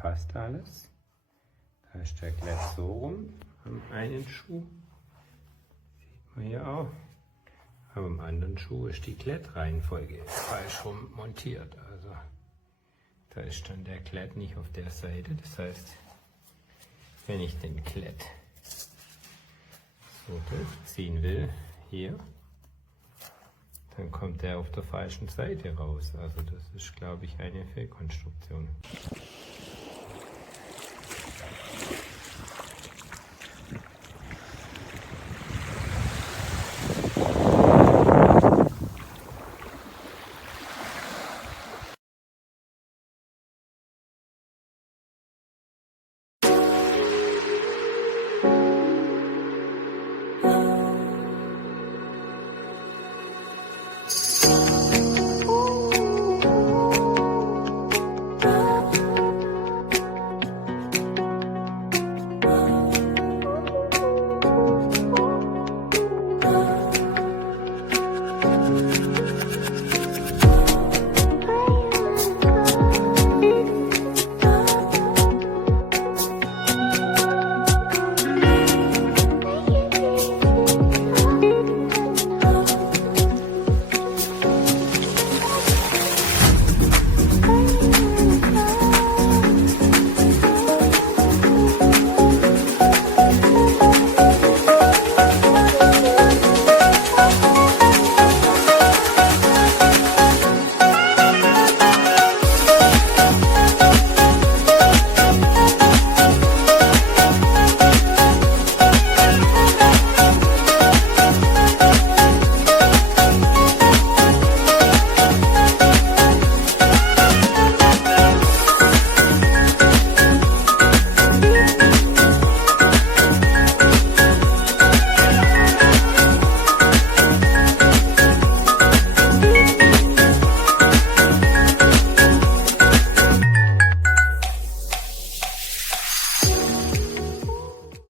passt alles. Da ist der Klett so rum am einen Schuh. Sieht man hier auch. Aber am anderen Schuh ist die Klettreihenfolge falsch rum montiert. Also da ist dann der Klett nicht auf der Seite. Das heißt, wenn ich den Klett so durchziehen will, hier, dann kommt der auf der falschen Seite raus. Also das ist, glaube ich, eine Fehlkonstruktion.